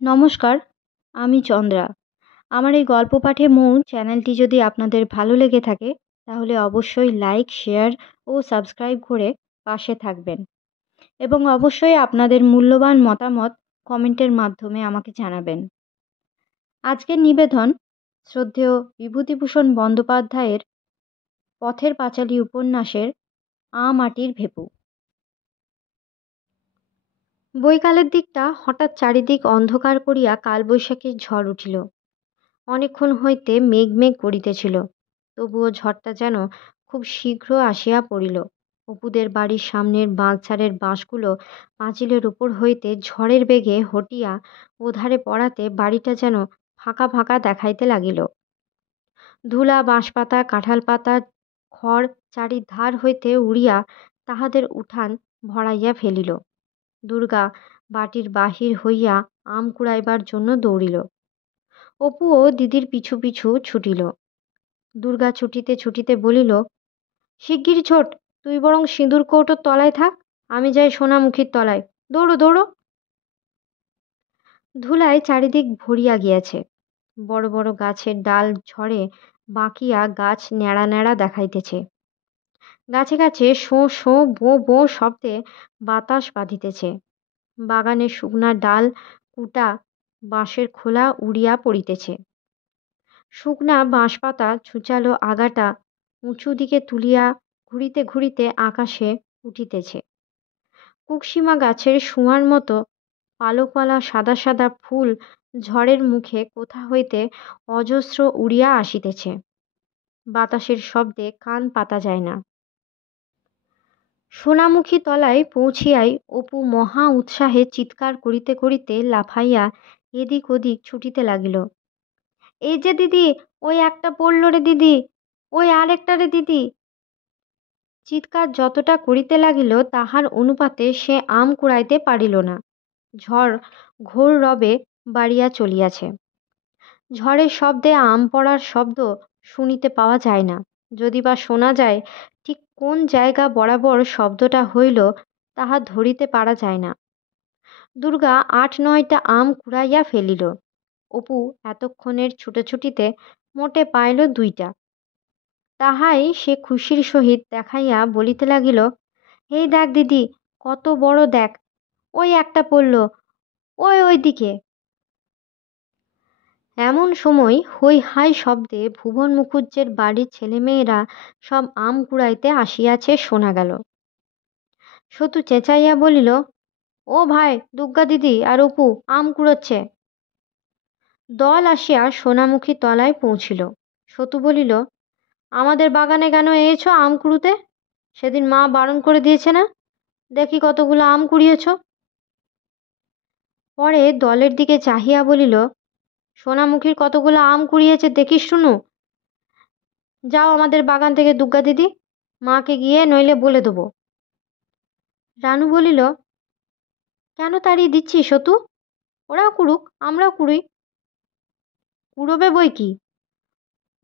নমস্কার, আমি চন্দ্রা। আমার এই গল্প পাঠে মৌ চ্যানেলটি যদি আপনাদের ভালো লেগে থাকে তাহলে অবশ্যই লাইক, শেয়ার ও সাবস্ক্রাইব করে পাশে থাকবেন এবং অবশ্যই আপনাদের মূল্যবান মতামত কমেন্টের মাধ্যমে আমাকে জানাবেন। আজকের নিবেদন শ্রদ্ধেয় বিভূতিভূষণ বন্দ্যোপাধ্যায়ের পথের পাঁচালী উপন্যাসের মাটির ভেপু। বৈকালের দিকটা হঠাৎ চারিদিক অন্ধকার করিয়া কালবৈশাখীর ঝড় উঠিল। অনেকক্ষণ হইতে মেঘ মেঘ করিতেছিল, তবুও ঝড়টা যেন খুব শীঘ্র আসিয়া পড়িল। অপুদের বাড়ির সামনের বাঁশঝাড়ের বাঁশগুলো পাঁচিলের উপর হইতে ঝড়ের বেগে হটিয়া ওধারে পড়াতে বাড়িটা যেন ফাঁকা ফাঁকা দেখাইতে লাগিল। ধুলা, বাঁশপাতা, কাঁঠাল পাতা, খড় চারিধার হইতে উড়িয়া তাহাদের উঠান ভরাইয়া ফেলিল। দুর্গা বাটির বাহির হইয়া আম কুড়াইবার জন্য দৌড়িল। অপুও দিদির পিছু পিছু ছুটিল। দুর্গা ছুটিতে ছুটিতে বলিল, শিগগির ছোট, তুই বরং সিঁদুর কৌটোর তলায় থাক, আমি যাই সোনামুখীর তলায়। দৌড়ো দৌড়ো। ধুলায় চারিদিক ভরিয়া গিয়াছে। বড় বড় গাছের ডাল ঝড়ে বাঁকিয়া গাছ ন্যাড়া ন্যাড়া দেখাইতেছে। গাছে গাছে শোঁ শোঁ বোঁ বোঁ শব্দে বাতাস বাঁধিতেছে। বাগানের শুকনা ডাল, কুটা, বাঁশের খোলা উড়িয়া পড়িতেছে। শুকনা বাঁশপাতা ছুচালো আগাটা উঁচু দিকে তুলিয়া ঘুরিতে ঘুরিতে আকাশে উঠিতেছে। কুকসীমা গাছের শোঁয়ার মতো পালকওয়ালা সাদা সাদা ফুল ঝড়ের মুখে কোথা হইতে অজস্র উড়িয়া আসিতেছে। বাতাসের শব্দে কান পাতা যায় না। সোনামুখী তলায় পৌঁছিয়াই অপু মহা উৎসাহে চিৎকার করিতে করিতে লাফাইয়া এদিক ওদিক ছুটিতে লাগিল। এই যে দিদি, ওই একটা পড়ল রে দিদি, ওই আর একটা রে দিদি। চিৎকার যতটা করিতে লাগিল তাহার অনুপাতে সে আম কুড়াইতে পারিল না। ঝড় ঘোর রবে বাড়িয়া চলিয়াছে। ঝড়ের শব্দে আম পড়ার শব্দ শুনিতে পাওয়া যায় না। যদি বা শোনা যায়, ঠিক কোন জায়গা বরাবর শব্দটা হইল তাহা ধরিতে পারা যায় না। দুর্গা ৮-৯টা আম কুড়াইয়া ফেলিল। অপু এতক্ষণের ছুটোছুটিতে মোটে পাইল ২টা। তাহাই সে খুশির সহিত দেখাইয়া বলিতে লাগিল, এই দেখ দিদি, কত বড় দেখ, ওই একটা পড়ল, ওই ওই দিকে। এমন সময় হৈ হাই শব্দে ভুবন মুখুজ্জের বাড়ির ছেলেমেয়েরা সব আম কুড়াইতে আসিয়াছে শোনা গেল। সতু চেঁচাইয়া বলিল, ও ভাই, দুগ্গা দিদি আর অপু আম কুড়োচ্ছে। দল আসিয়া সোনামুখী তলায় পৌঁছিল। সতু বলিল, আমাদের বাগানে কেন এসেছ আম কুড়ুতে? সেদিন মা বারণ করে দিয়েছে না? দেখি কতগুলো আম কুড়িয়েছ। পরে দলের দিকে চাহিয়া বলিল, সোনামুখীর কতগুলো আম কুড়িয়েছে দেখিস শুনু। যাও আমাদের বাগান থেকে দুগ্গা দিদি, মাকে গিয়ে নইলে বলে দেবো। রানু বলিল, কেন তাড়িয়ে দিচ্ছি সতু? ওরাও কুড়ুক, আমরাও কুড়ুই। কুড়োবে বই কি,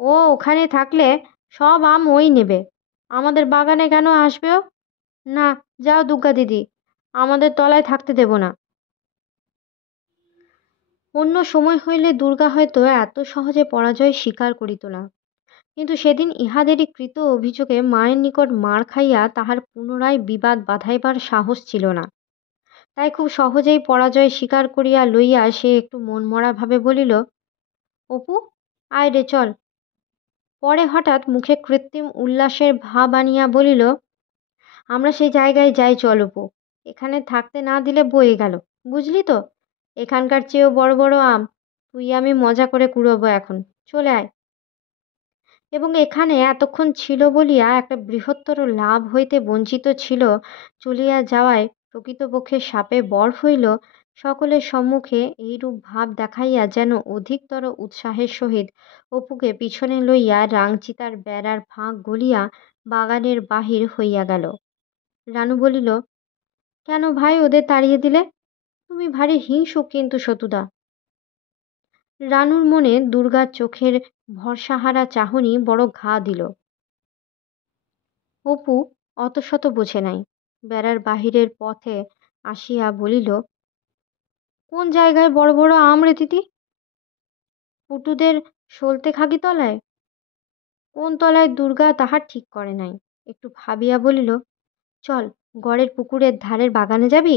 ও ওখানে থাকলে সব আম ওই নেবে, আমাদের বাগানে কেন আসবে ও? না, যাও দুগ্গা দিদি, আমাদের তলায় থাকতে দেব না। অন্য সময় হইলে দুর্গা হয়তো এত সহজে পরাজয় স্বীকার করিত না, কিন্তু সেদিন ইহাদেরই কৃত অভিযোগে মায়ের নিকট মার খাইয়া তাহার পুনরায় বিবাদ বাধাইবার সাহস ছিল না। তাই খুব সহজেই পরাজয় স্বীকার করিয়া লইয়া সে একটু মনমরা ভাবে বলিল, অপু, আয় রে চল। পরে হঠাৎ মুখে কৃত্রিম উল্লাসের ভাব আনিয়া বলিল, আমরা সেই জায়গায় যাই, চল অপু, এখানে থাকতে না দিলে বয়ে গেল, বুঝলি তো? এখানকার চেয়েও বড় বড় আম তুই আমি মজা করে কুড়োবো এখন, চলে আয়। এবং এখানে এতক্ষণ ছিল বলিয়া একটা বৃহত্তর লাভ হইতে বঞ্চিত ছিল চলিয়া যাওয়ায় প্রকৃতপক্ষে শাপে বর হইল, সকলের সম্মুখে এইরূপ ভাব দেখাইয়া যেন অধিকতর উৎসাহের সহিত অপুকে পিছনে লইয়া রাংচিতার বেড়ার ফাঁক গলিয়া বাগানের বাহির হইয়া গেল। রানু বলিল, কেন ভাই ওদের তাড়িয়ে দিলে? তুমি ভারী হিংসুক কিন্তু সতুদা। রানুর মনে দুর্গার চোখের ভরসাহারা চাহনি বড় ঘা দিল। অপু অত শত বোঝে নাই। বেড়ার বাহিরের পথে আসিয়া বলিল, কোন জায়গায় বড় বড় আম রে দিদি? পুটুদের সলতে খাগি তলায়? কোন তলায় দুর্গা তাহার ঠিক করে নাই। একটু ভাবিয়া বলিল, চল, গড়ের পুকুরের ধারের বাগানে যাবি?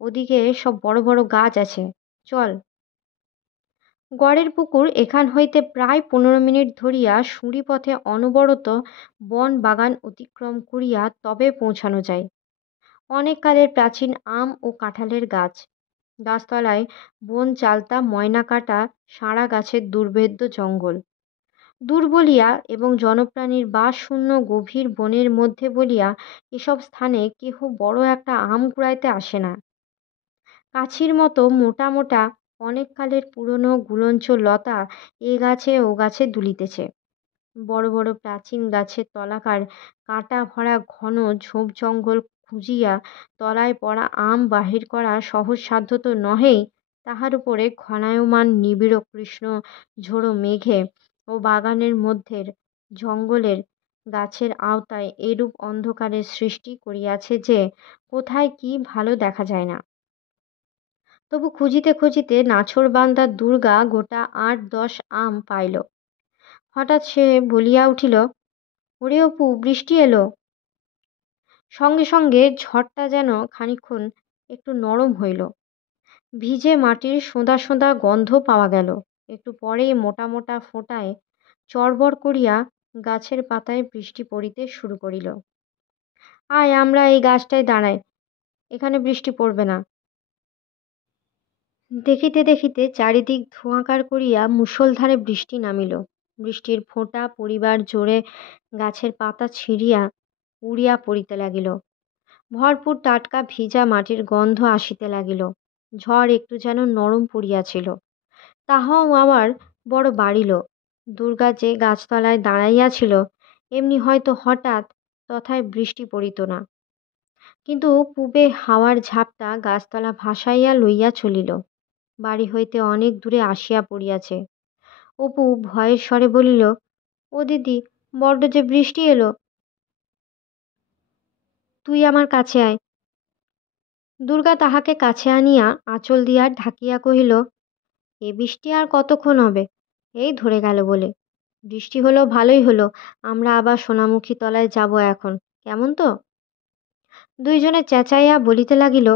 ওদিকে সব বড় বড় গাছ আছে, চল। গড়ের পুকুর এখান হইতে প্রায় 15 মিনিট ধরিয়া সুঁড়ি পথে অনবরত বন বাগান অতিক্রম করিয়া তবে পৌঁছানো যায়। অনেক কালের প্রাচীন আম ও কাঁঠালের গাছ, গাছতলায় বন চালতা, ময়না কাটা, সারা গাছের দুর্ভেদ্য জঙ্গল। দূর বলিয়া এবং জনপ্রাণীর বাস শূন্য গভীর বনের মধ্যে বলিয়া এসব স্থানে কেহ বড় একটা আম কুড়াইতে আসে না। কাছির মতো মোটা মোটা অনেক কালের পুরনো গুলঞ্চ লতা এ গাছে ও গাছে দুলিতেছে। বড় বড় প্রাচীন গাছের তলাকার কাঁটা ভরা ঘন ঝোপ জঙ্গল খুঁজিয়া তলায় পড়া আম বাহির করা সহজসাধ্য তো নহেই, তাহার উপরে ঘনায়মান নিবিড় কৃষ্ণ ঝোড়ো মেঘে ও বাগানের মধ্যের জঙ্গলের গাছের আওতায় এরূপ অন্ধকারের সৃষ্টি করিয়াছে যে কোথায় কি ভালো দেখা যায় না। তবু খুঁজিতে খুঁজিতে নাছোড়বান্দা দুর্গা গোটা 8-10 আম পাইল। হঠাৎ সে বলিয়া উঠিল, ওরে অপু, বৃষ্টি এলো। সঙ্গে সঙ্গে ঝড়টা যেন খানিকক্ষণ একটু নরম হইল। ভিজে মাটির সোঁদা সোঁদা গন্ধ পাওয়া গেল। একটু পরেই মোটা মোটা ফোঁটায় চড়বড় করিয়া গাছের পাতায় বৃষ্টি পড়িতে শুরু করিল। আয়, আমরা এই গাছটায় দাঁড়াই, এখানে বৃষ্টি পড়বে না। দেখিতে দেখিতে চারিদিক ধোঁয়াকার করিয়া মুষলধারে বৃষ্টি নামিল। বৃষ্টির ফোঁটা পড়িবার জোরে গাছের পাতা ছিঁড়িয়া উড়িয়া পড়িতে লাগিল। ভরপুর টাটকা ভিজা মাটির গন্ধ আসিতে লাগিল। ঝড় একটু যেন নরম পড়িয়াছিল, তাহাও আবার বড় বাড়িল। দুর্গা যে গাছতলায় দাঁড়াইয়াছিল, এমনি হয়তো হঠাৎ তথায় বৃষ্টি পড়িত না। কিন্তু পূবে হাওয়ার ঝাপটা গাছতলা ভাসাইয়া লইয়া চলিল, বাড়ি হইতে অনেক দূরে আসিয়া পড়িয়াছে। অপু ভয়ের স্বরে বলিল, ও দিদি, বড্ড যে বৃষ্টি এলো, তুই আমার কাছে আয়। দুর্গা তাহাকে কাছে আনিয়া আঁচল দিয়া ঢাকিয়া কহিল, এ বৃষ্টি আর কতক্ষণ হবে? এই ধরে গেল বলে। বৃষ্টি হলো ভালোই হলো, আমরা আবার সোনামুখী তলায় যাব এখন, কেমন তো? দুইজনে চেঁচাইয়া বলিতে লাগিল,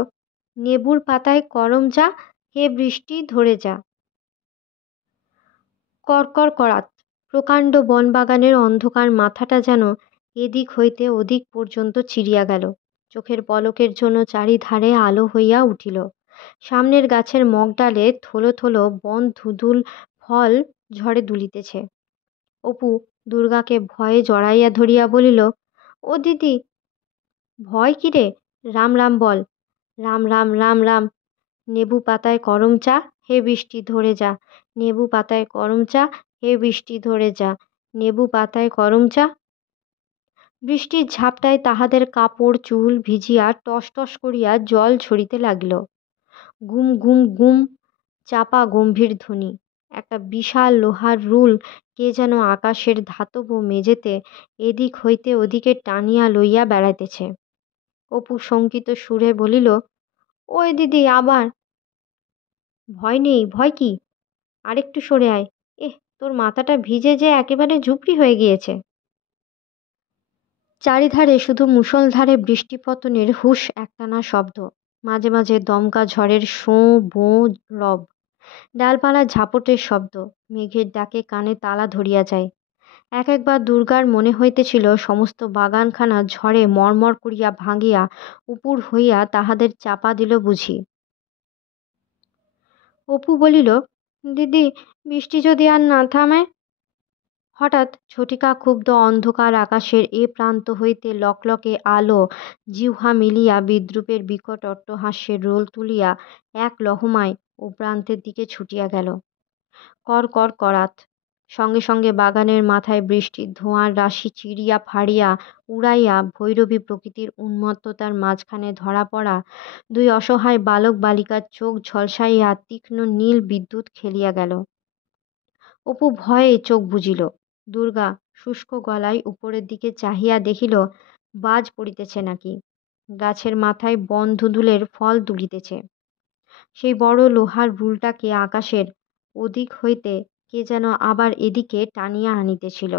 নেবুর পাতায় করম যা, হে বৃষ্টি ধরে যা। করকর করাত প্রকাণ্ড বনবাগানের অন্ধকার মাথাটা যেন এদিক হইতে ওদিক পর্যন্ত চিরিয়া গেল। চোখের পলকের জন্য চারিধারে আলো হইয়া উঠিল। সামনের গাছের মগডালে থলো থলো বন ধুধুল ফল ঝড়ে দুলিতেছে। অপু দুর্গাকে ভয়ে জড়াইয়া ধরিয়া বলিল, ও দিদি, ভয় কিরে? রাম রাম বল। রাম রাম রাম রাম। নেবু পাতায় করম চা, হে বৃষ্টি ধরে যা। নেবু পাতায় করম চা, হে বৃষ্টি ধরে যা। নেবু পাতায় করম চা। বৃষ্টির ঝাপটায় তাহাদের কাপড় চুল ভিজিয়া টস টস করিয়া জল ঝরিতে লাগিল। গুম গুম গুম চাপা গম্ভীর ধ্বনি। একটা বিশাল লোহার রুল কে যেন আকাশের ধাতব মেঝেতে এদিক হইতে ওদিকে টানিয়া লইয়া বেড়াইতেছে। অপু শঙ্কিত সুরে বলিল, ওই দিদি, আবার। ভয় নেই, ভয় কি? আরেকটু সরে আয়। তোর মাথাটা ভিজে যে একেবারে ঝুপড়ি হয়ে গিয়েছে। চারিধারে শুধু মুষলধারে বৃষ্টিপতনের হুঁশ একটানা শব্দ, মাঝে মাঝে দমকা ঝড়ের শোঁ বোঁ রব, ডালপালা ঝাপটের শব্দ, মেঘের ডাকে কানে তালা ধরিয়া যায়। এক একবার দুর্গার মনে হইতেছিল সমস্ত বাগানখানা ঝড়ে মরমর করিয়া ভাঙিয়া উপুর হইয়া তাহাদের চাপা দিল বুঝি। অপু বলিল, দিদি, বৃষ্টি যদি আর না থামে? হঠাৎ ঝটিকা ক্ষুব্ধ অন্ধকার আকাশের এ প্রান্ত হইতে লকলকে আলো জিহ্বা মিলিয়া বিদ্রূপের বিকট অট্টহাস্যের রোল তুলিয়া এক লহমায় ও প্রান্তের দিকে ছুটিয়া গেল। কর কর করাত। সঙ্গে সঙ্গে বাগানের মাথায় বৃষ্টির ধোঁয়ার রাশি চিরিয়া ফাড়িয়া উড়াইয়া ভৈরবী প্রকৃতির উন্মত্ততার মাঝখানে ধরা পড়া দুই অসহায় বালক বালিকার চোখ ঝলসাইয়া তীক্ষ্ণ নীল বিদ্যুৎ খেলিয়া গেল। অপু ভয়ে চোখ বুজিল। দুর্গা শুষ্ক গলায় উপরের দিকে চাহিয়া দেখিল বাজ পড়িতেছে নাকি। গাছের মাথায় বন ধুধুলের ফল দুলিতেছে। সেই বড় লোহার রুলটাকে আকাশের ওদিক হইতে কে যেন আবার এদিকে টানিয়া আনিতেছিল।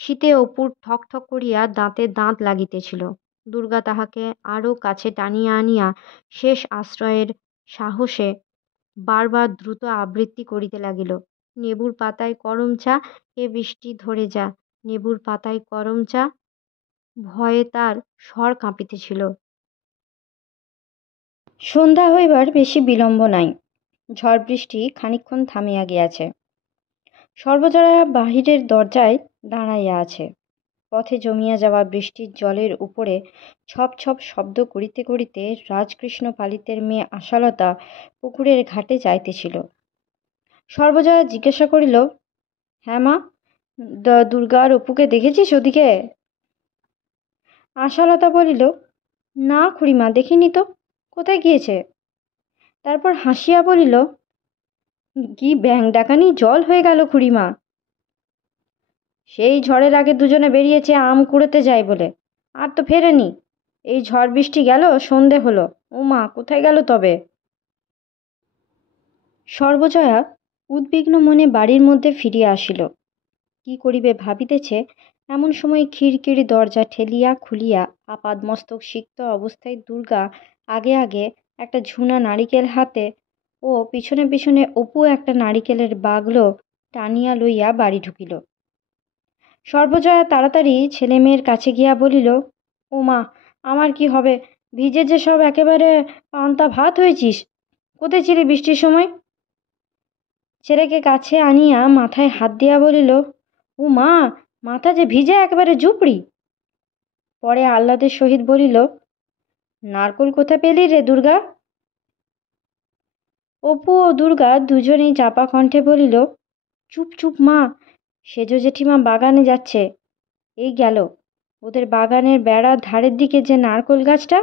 শীতে অপুর ঠক ঠক করিয়া দাঁতে দাঁত লাগিতেছিল। দুর্গা তাহাকে আরও কাছে টানিয়া আনিয়া শেষ আশ্রয়ের সাহসে বারবার দ্রুত আবৃত্তি করিতে লাগিল। নেবুর পাতায় করম চা, এ বৃষ্টি ধরে যা, নেবুর পাতায় করম চা। ভয়ে তার স্বর কাঁপিতেছিল। সন্ধ্যা হইবার বেশি বিলম্ব নাই। ঝড় বৃষ্টি খানিকক্ষণ থামিয়া গিয়াছে। সর্বজয়া বাহিরের দরজায় দাঁড়াইয়া আছে। পথে জমিয়া যাওয়া বৃষ্টির জলের উপরে ছপ ছপ শব্দ করিতে করিতে রাজকৃষ্ণ পালিতের মেয়ে আশালতা পুকুরের ঘাটে যাইতেছিল। সর্বজয়া জিজ্ঞাসা করিল, হ্যাঁ মা, দুর্গার অপুকে দেখেছিস ওদিকে? আশালতা বলিল, না খুড়িমা, দেখিনি তো, কোথায় গিয়েছে? তারপর হাসিয়া বলিল, কি ব্যাং ডাকানি জল হয়ে গেল খুড়িমা। সেই ঝড়ের আগে দুজনে বেরিয়েছে আম কুড়োতে যাই বলে, আর তো ফেরেনি। এই ঝড় বৃষ্টি গেল, সন্ধে হলো। ও মা, কোথায় গেল তবে? সর্বজয়া উদ্বিগ্ন মনে বাড়ির মধ্যে ফিরিয়া আসিল। কি করিবে ভাবিতেছে, এমন সময় খিড়কির দরজা ঠেলিয়া খুলিয়া আপাদমস্তক সিক্ত অবস্থায় দুর্গা আগে আগে একটা ঝুনা নারিকেল হাতে ও পিছনে পিছনে অপু একটা নারিকেলের বাগলো টানিয়া লইয়া বাড়ি ঢুকিল। সর্বজয়া তাড়াতাড়ি ছেলে মেয়ের কাছে গিয়া বলিল, ও মা, আমার কি হবে? ভিজে যে সব একেবারে পান্তা ভাত হয়েছিস। কোথায় ছিলি বৃষ্টির সময়? ছেলেকে কাছে আনিয়া মাথায় হাত দিয়া বলিল, ও মা, মাথা যে ভিজে একেবারে জুপড়ি। পরে আহ্লাদের সহিত বলিল, নারকোল কোথায় পেলি রে দুর্গা? অপু ও দুর্গা দুজনেই চাপা কণ্ঠে বলিল, চুপ চুপ মা, সেজ জেঠিমা বাগানে যাচ্ছে, এই গেল। ওদের বাগানের বেড়ার ধারের দিকে যে নারকোল গাছটা,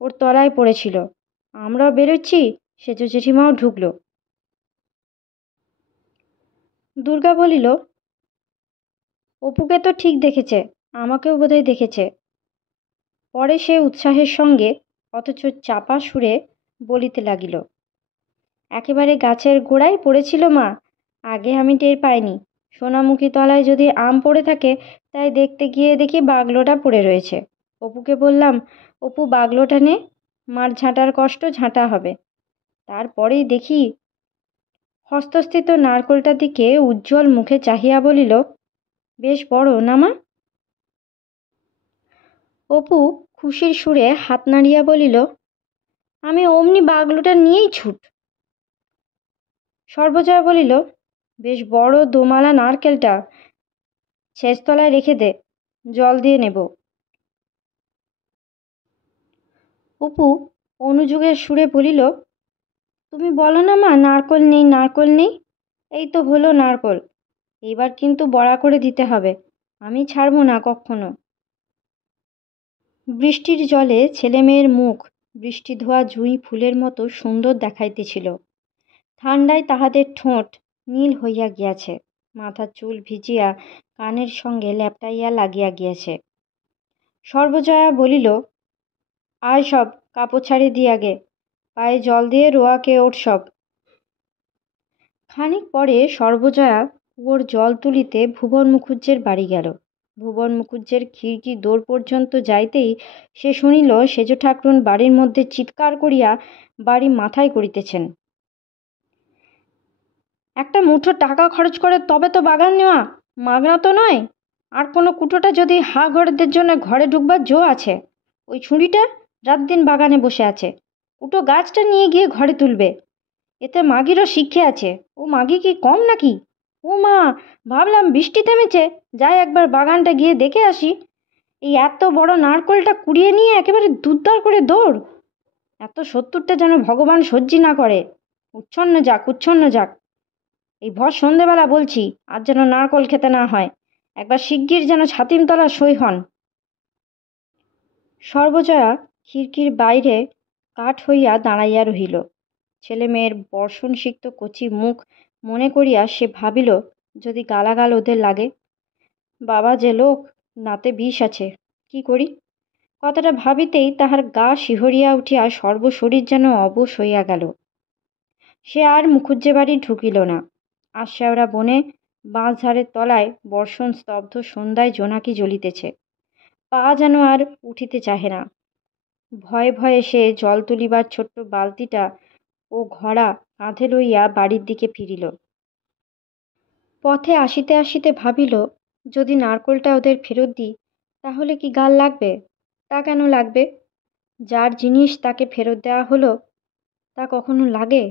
ওর তলায় পড়েছিল। আমরাও বেরোচ্ছি, সেজ জেঠিমাও ঢুকলো। দুর্গা বলিল, অপুকে তো ঠিক দেখেছে, আমাকেও বোধহয় দেখেছে। পরে সে উৎসাহের সঙ্গে অথচ চাপা সুরে বলিতে লাগিল, একেবারে গাছের গোড়ায় পড়েছিল মা, আগে আমি টের পাইনি। সোনামুখী তলায় যদি আম পড়ে থাকে, তাই দেখতে গিয়ে দেখি বাগলোটা পড়ে রয়েছে। অপুকে বললাম, অপু বাগলোটা নে, মার ঝাঁটার কষ্ট ঝাঁটা হবে। তারপরেই দেখি হস্তস্থিত নারকোলটার দিকে উজ্জ্বল মুখে চাহিয়া বলিল, বেশ বড় না মা? অপু খুশির সুরে হাত নাড়িয়া বলিল, আমি অমনি বাগলোটা নিয়েই ছুট। সর্বজয়া বলিল, বেশ বড় দোমালা নারকেলটা, ছেচতলায় রেখে দে, জল দিয়ে নেব। অপু অনুযোগের সুরে বলিল, তুমি বলো না মা, নারকোল নেই, নারকোল নেই। এই তো হলো নারকোল, এইবার কিন্তু বড়া করে দিতে হবে, আমি ছাড়বো না কখনো। বৃষ্টির জলে ছেলেমেয়ের মুখ বৃষ্টি ধোয়া জুঁই ফুলের মতো সুন্দর দেখাইতেছিল। ঠান্ডায় তাহাদের ঠোঁট নীল হইয়া গিয়াছে, মাথার চুল ভিজিয়া কানের সঙ্গে ল্যাপটাইয়া লাগিয়া গিয়াছে। সর্বজয়া বলিল, আয় সব কাপড় ছাড়িয়ে দিয়ে আগে, পায়ে জল দিয়ে রোয়াকে ওঠ সব। খানিক পরে সর্বজয়া কুয়োর জল তুলিতে ভুবন মুখুজ্জের বাড়ি গেল। ভুবন মুখুজ্জের খিড়কি দৌড় পর্যন্ত যাইতেই সে শুনিল সেজ ঠাকরুন বাড়ির মধ্যে চিৎকার করিয়া বাড়ি মাথায় করিতেছেন, একটা মুঠো টাকা খরচ করে তবে তো বাগান নেওয়া, মাগনা তো নয়। আর কোনো কুটোটা যদি হা ঘরেদের জন্য ঘরে ঢুকবার জো আছে, ওই ছুরিটা রাত দিন বাগানে বসে আছে, কুটো গাছটা নিয়ে গিয়ে ঘরে তুলবে। এতে মাগিরও শিক্ষে আছে, ও মাগি কি কম নাকি? ও মা, ভাবলাম বৃষ্টি থেমেছে, যাই একবার বাগানটা গিয়ে দেখে আসি। এই এত বড় নারকোলটা কুড়িয়ে নিয়ে একেবারে দুধদার করে দৌড়। এত সত্তরটা যেন ভগবান সহ্যি না করে। উচ্ছন্ন যাক, উচ্ছন্ন যাক। এই ভর সন্ধেবেলা বলছি, আর যেন নারকোল খেতে না হয়। একবার শিগগির যেন ছাতিমতলা সই হন। সর্বজয়া খিড়কির বাইরে কাঠ হইয়া দাঁড়াইয়া রহিল। ছেলে মেয়ের বর্ষণ সিক্ত কচি মুখ মনে করিয়া সে ভাবিল, যদি গালাগাল ওদের লাগে। বাবা যে লোক, নাতে বিষ আছে, কি করি? কথাটা ভাবিতেই তাহার গা শিহরিয়া উঠিয়া সর্বশরীর যেন অবশ হইয়া গেল। সে আর মুখুজ্জে বাড়ি ঢুকিল না। আশ্যাওড়া বনে বাঁশঝাড়ের তলায় বর্ষণ স্তব্ধ সন্ধ্যায় জোনাকি জ্বলিতেছে। পা যেন আর উঠিতে চাহে না। ভয়ে ভয়ে সে জল তুলিবার ছোট্ট বালতিটা ও ঘড়া কাঁধে লইয়া বাড়ির দিকে ফিরিল। পথে আসিতে আসিতে ভাবিল, যদি নারকোলটা ওদের ফেরত দিই তাহলে কি গাল লাগবে? তা কেন লাগবে? যার জিনিস তাকে ফেরত দেওয়া হলো তা কখনো লাগে?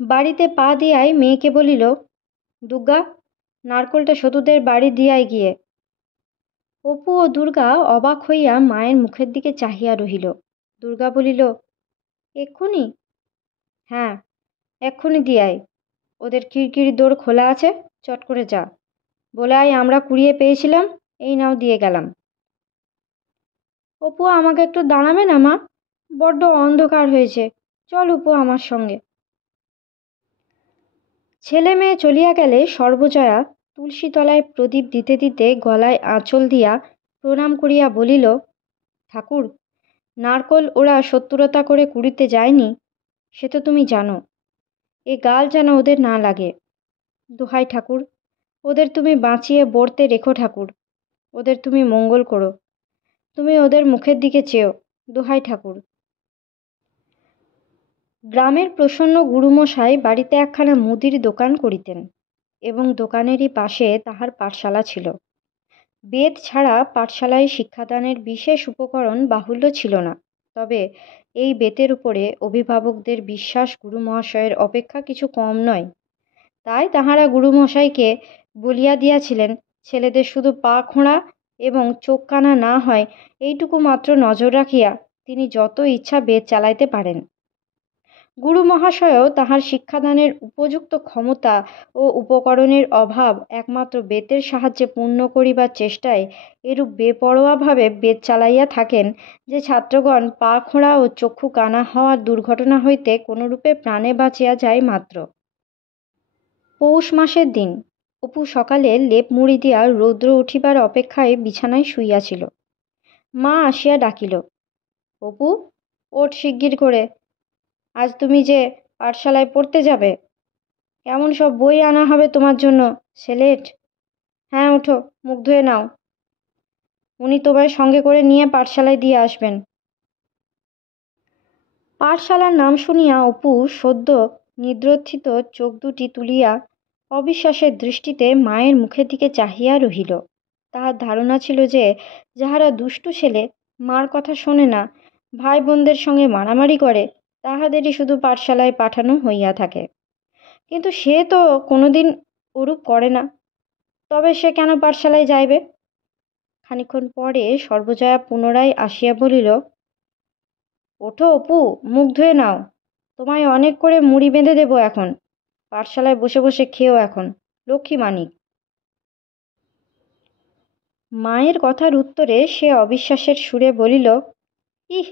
বাড়িতে পা দিয়াই মেয়েকে বলিল, দুর্গা, নারকোলটা সতুদের বাড়ি দিয়াই গিয়ে। অপু ও দুর্গা অবাক হইয়া মায়ের মুখের দিকে চাহিয়া রহিল। দুর্গা বলিল, এক্ষুনি? হ্যাঁ, এক্ষুনি দিয়াই। ওদের খিড়কির দোর খোলা আছে, চট করে যা। বলাই আমরা কুড়িয়ে পেয়েছিলাম, এই নাও দিয়ে গেলাম। অপু, আমাকে একটু দাঁড়াবে না মা? বড্ড অন্ধকার হয়েছে, চল অপু আমার সঙ্গে। ছেলে মেয়ে চলিয়া গেলে সর্বজয়া তুলসীতলায় প্রদীপ দিতে দিতে গলায় আঁচল দিয়া প্রণাম করিয়া বলিল, ঠাকুর, নারকোল ওরা শত্রুতা করে কুড়িতে যায়নি, সে তো তুমি জানো। এ গাল যেন ওদের না লাগে। দোহাই ঠাকুর, ওদের তুমি বাঁচিয়ে বর্তে রেখো ঠাকুর। ওদের তুমি মঙ্গল করো। তুমি ওদের মুখের দিকে চেয়েও, দোহাই ঠাকুর। গ্রামের প্রসন্ন গুরুমশাই বাড়িতে একখানা মুদির দোকান করিতেন এবং দোকানেরই পাশে তাহার পাঠশালা ছিল। বেদ ছাড়া পাঠশালায় শিক্ষাদানের বিশেষ উপকরণ বাহুল্য ছিল না। তবে এই বেতের উপরে অভিভাবকদের বিশ্বাস গুরুমহাশয়ের অপেক্ষা কিছু কম নয়। তাই তাহারা গুরুমশাইকে বলিয়া দিয়াছিলেন, ছেলেদের শুধু পা খোঁড়া এবং চোখ কানা না হয় এইটুকু মাত্র নজর রাখিয়া তিনি যত ইচ্ছা বেদ চালাইতে পারেন। গুরু মহাশয়ও তাহার শিক্ষাদানের উপযুক্ত ক্ষমতা ও উপকরণের অভাব একমাত্র বেতের সাহায্যে পূর্ণ করিবার চেষ্টায় এরূপ বেপরোয়াভাবে বেদ চালাইয়া থাকেন যে ছাত্রগণ পা খোঁড়া ও চক্ষু কানা হওয়ার দুর্ঘটনা হইতে কোনরূপে প্রাণে বাঁচিয়া যায় মাত্র। পৌষ মাসের দিন অপু সকালে লেপ মুড়ি দিয়া রৌদ্র উঠিবার অপেক্ষায় বিছানায় শুইয়াছিল। মা আসিয়া ডাকিল, অপু, ওঠ শিগগির করে, আজ তুমি যে পাঠশালায় পড়তে যাবে। কেমন সব বই আনা হবে তোমার জন্য, সেলেট। হ্যাঁ, ওঠো, মুখ ধুয়ে নাও। উনি তোমায় সঙ্গে করে নিয়ে পাঠশালায় দিয়ে আসবেন। পাঠশালার নাম শুনিয়া অপু সদ্য নিদ্রোত্থিত চোখ দুটি তুলিয়া অবিশ্বাসের দৃষ্টিতে মায়ের মুখের দিকে চাহিয়া রহিল। তাহার ধারণা ছিল যে যাহারা দুষ্টু ছেলে, মার কথা শোনে না, ভাই বোনদের সঙ্গে মারামারি করে, তাহাদেরই শুধু পাঠশালায় পাঠানো হইয়া থাকে। কিন্তু সে তো কোনোদিন ওরূপ করে না, তবে সে কেন পাঠশালায় যাইবে? খানিক্ষণ পরে সর্বজয়া পুনরায় আসিয়া বলিল, ওঠো অপু, মুখ ধুয়ে নাও। তোমায় অনেক করে মুড়ি বেঁধে দেবো এখন। পাঠশালায় বসে বসে খেও এখন, লক্ষ্মী মানিক। মায়ের কথার উত্তরে সে অবিশ্বাসের সুরে বলিল, ইহ।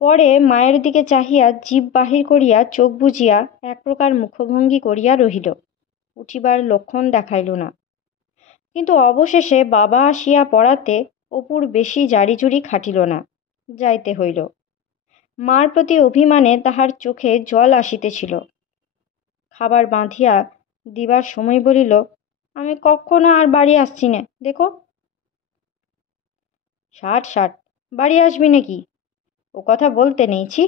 পরে মায়ের দিকে চাহিয়া জিভ বাহির করিয়া চোখ বুজিয়া এক প্রকার মুখভঙ্গি করিয়া রহিল। উঠিবার লক্ষণ দেখাইল না। কিন্তু অবশেষে বাবা আসিয়া পড়াতে অপুর বেশি জারিজুরি খাটিল না, যাইতে হইল। মার প্রতি অভিমানে তাহার চোখে জল আসিতেছিল। খাবার বাঁধিয়া দিবার সময় বলিল, আমি কখনো আর বাড়ি আসছি নে, দেখো। ষাট ষাট, বাড়ি আসবি নাকি? ও কথা বলতে নেইছি।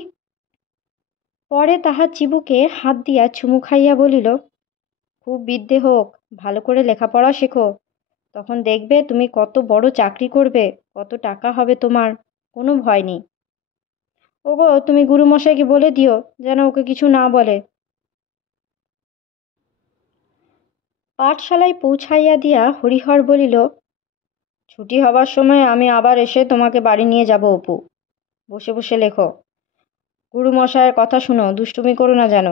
পরে তাহার চিবুকে হাত দিয়া চুমু খাইয়া বলিল, খুব বিদ্যে হোক, ভালো করে লেখাপড়া শেখো, তখন দেখবে তুমি কত বড় চাকরি করবে, কত টাকা হবে তোমার, কোনো ভয় নেই। ওগো, তুমি গুরুমশাইকে বলে দিও যেন ওকে কিছু না বলে। পাঠশালায় পৌঁছাইয়া দিয়া হরিহর বলিল, ছুটি হবার সময় আমি আবার এসে তোমাকে বাড়ি নিয়ে যাব অপু। বসে বসে লেখো, গুরুমশায়ের কথা শুনো, দুষ্টুমি করো না যেন।